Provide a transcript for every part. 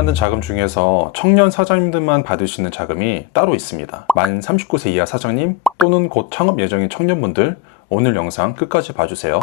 만든 자금 중에서 청년 사장님들만 받을 수 있는 자금이 따로 있습니다. 만 39세 이하 사장님 또는 곧 창업 예정인 청년분들, 오늘 영상 끝까지 봐주세요.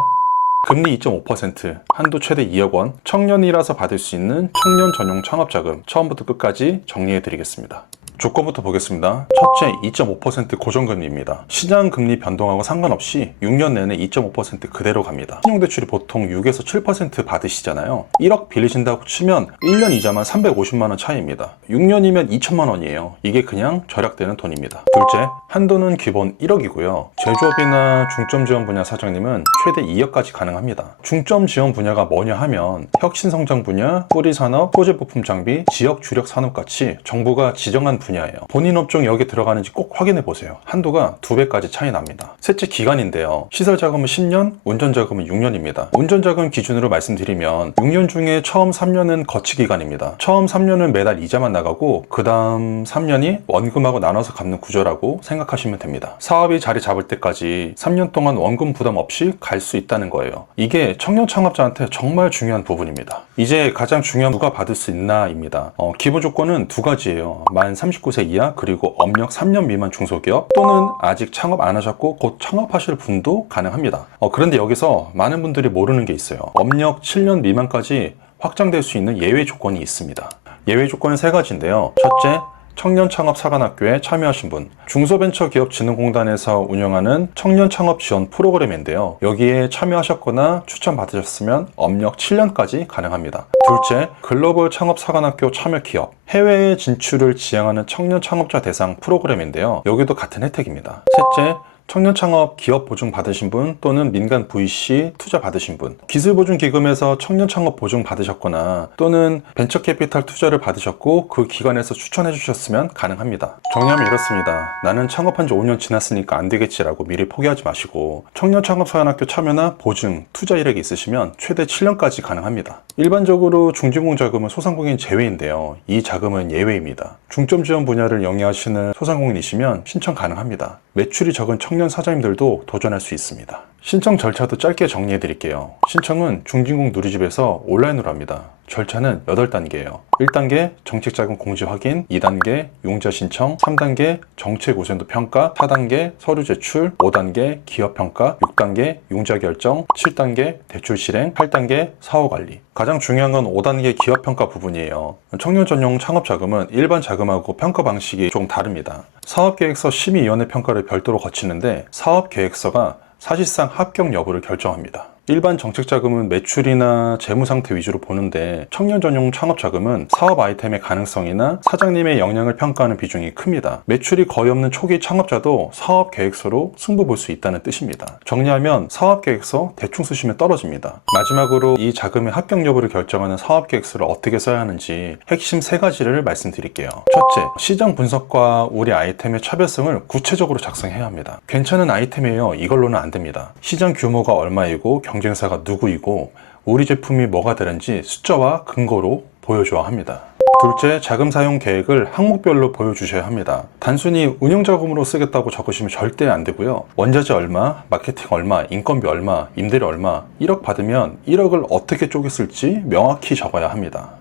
금리 2.5%, 한도 최대 2억 원, 청년이라서 받을 수 있는 청년 전용 창업자금, 처음부터 끝까지 정리해드리겠습니다. 조건부터 보겠습니다. 첫째, 2.5% 고정금리입니다. 시장 금리 변동하고 상관없이 6년 내내 2.5% 그대로 갑니다. 신용대출이 보통 6에서 7% 받으시잖아요. 1억 빌리신다고 치면 1년 이자만 350만 원 차이입니다. 6년이면 2천만 원이에요. 이게 그냥 절약되는 돈입니다. 둘째, 한도는 기본 1억이고요. 제조업이나 중점 지원 분야 사장님은 최대 2억까지 가능합니다. 중점 지원 분야가 뭐냐 하면 혁신성장 분야, 뿌리산업, 소재부품 장비, 지역 주력 산업같이 정부가 지정한 분야예요. 본인 업종 여기에 들어가는지 꼭 확인해 보세요. 한도가 2배까지 차이 납니다. 셋째, 기간인데요. 시설 자금은 10년, 운전 자금은 6년입니다. 운전 자금 기준으로 말씀드리면 6년 중에 처음 3년은 거치 기간입니다. 처음 3년은 매달 이자만 나가고 그 다음 3년이 원금하고 나눠서 갚는 구조라고 생각하시면 됩니다. 사업이 자리 잡을 때까지 3년 동안 원금 부담 없이 갈 수 있다는 거예요. 이게 청년 창업자한테 정말 중요한 부분입니다. 이제 가장 중요한 누가 받을 수 있나입니다. 기본 조건은 두 가지예요. 만 39세 이하, 그리고 업력 3년 미만 중소기업, 또는 아직 창업 안 하셨고 곧 창업하실 분도 가능합니다. 그런데 여기서 많은 분들이 모르는 게 있어요. 업력 7년 미만까지 확장될 수 있는 예외 조건이 있습니다. 예외 조건은 세 가지인데요. 첫째, 청년창업사관학교에 참여하신 분, 중소벤처기업진흥공단에서 운영하는 청년창업 지원 프로그램인데요. 여기에 참여하셨거나 추천받으셨으면 업력 7년까지 가능합니다. 둘째, 글로벌 창업사관학교 참여기업, 해외에 진출을 지향하는 청년창업자 대상 프로그램인데요. 여기도 같은 혜택입니다. 셋째, 청년창업 기업 보증 받으신 분 또는 민간 VC 투자 받으신 분, 기술보증기금에서 청년창업 보증 받으셨거나 또는 벤처캐피탈 투자를 받으셨고 그 기관에서 추천해 주셨으면 가능합니다. 정리하면 이렇습니다. 나는 창업한 지 5년 지났으니까 안 되겠지라고 미리 포기하지 마시고 청년창업사관학교 참여나 보증, 투자 이력이 있으시면 최대 7년까지 가능합니다. 일반적으로 중진공 자금은 소상공인 제외인데요. 이 자금은 예외입니다. 중점 지원 분야를 영위하시는 소상공인이시면 신청 가능합니다. 매출이 적은 청년 사장님들도 도전할 수 있습니다. 신청 절차도 짧게 정리해 드릴게요. 신청은 중진공 누리집에서 온라인으로 합니다. 절차는 8단계예요. 1단계 정책자금 공지 확인, 2단계 용자 신청, 3단계 정책 우선도 평가, 4단계 서류 제출, 5단계 기업 평가, 6단계 융자 결정, 7단계 대출 실행, 8단계 사후 관리. 가장 중요한 건 5단계 기업 평가 부분이에요. 청년 전용 창업 자금은 일반 자금하고 평가 방식이 조금 다릅니다. 사업계획서 심의위원회 평가를 별도로 거치는데 사업계획서가 사실상 합격 여부를 결정합니다. 일반 정책자금은 매출이나 재무상태 위주로 보는데 청년 전용 창업자금은 사업 아이템의 가능성이나 사장님의 역량을 평가하는 비중이 큽니다. 매출이 거의 없는 초기 창업자도 사업계획서로 승부 볼 수 있다는 뜻입니다. 정리하면 사업계획서 대충 쓰시면 떨어집니다. 마지막으로 이 자금의 합격 여부를 결정하는 사업계획서를 어떻게 써야 하는지 핵심 3가지를 말씀드릴게요. 첫째, 시장 분석과 우리 아이템의 차별성을 구체적으로 작성해야 합니다. 괜찮은 아이템이에요. 이걸로는 안 됩니다. 시장 규모가 얼마이고 경쟁사가 누구이고 우리 제품이 뭐가 다른지 숫자와 근거로 보여줘야 합니다. 둘째, 자금 사용 계획을 항목별로 보여주셔야 합니다. 단순히 운영자금으로 쓰겠다고 적으시면 절대 안 되고요. 원자재 얼마, 마케팅 얼마, 인건비 얼마, 임대료 얼마, 1억 받으면 1억을 어떻게 쪼개 쓸지 명확히 적어야 합니다.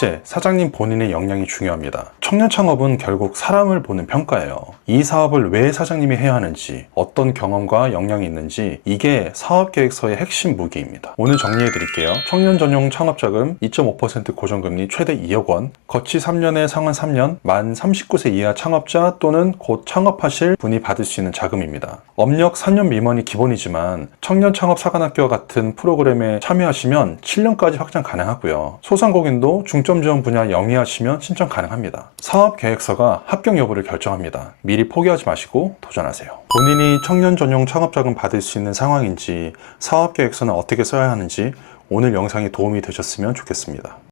셋째, 사장님 본인의 역량이 중요합니다. 청년 창업은 결국 사람을 보는 평가예요. 이 사업을 왜 사장님이 해야 하는지, 어떤 경험과 역량이 있는지, 이게 사업계획서의 핵심 무기입니다. 오늘 정리해 드릴게요. 청년 전용 창업자금 2.5% 고정금리 최대 2억 원, 거치 3년에 상환 3년, 만 39세 이하 창업자 또는 곧 창업하실 분이 받을 수 있는 자금입니다. 업력 4년 미만이 기본이지만 청년 창업 사관학교와 같은 프로그램에 참여하시면 7년까지 확장 가능하고요. 소상공인도 중점 지원 분야 영위하시면 신청 가능합니다. 사업 계획서가 합격 여부를 결정합니다. 미리 포기하지 마시고 도전하세요. 본인이 청년 전용 창업자금 받을 수 있는 상황인지, 사업 계획서는 어떻게 써야 하는지 오늘 영상이 도움이 되셨으면 좋겠습니다.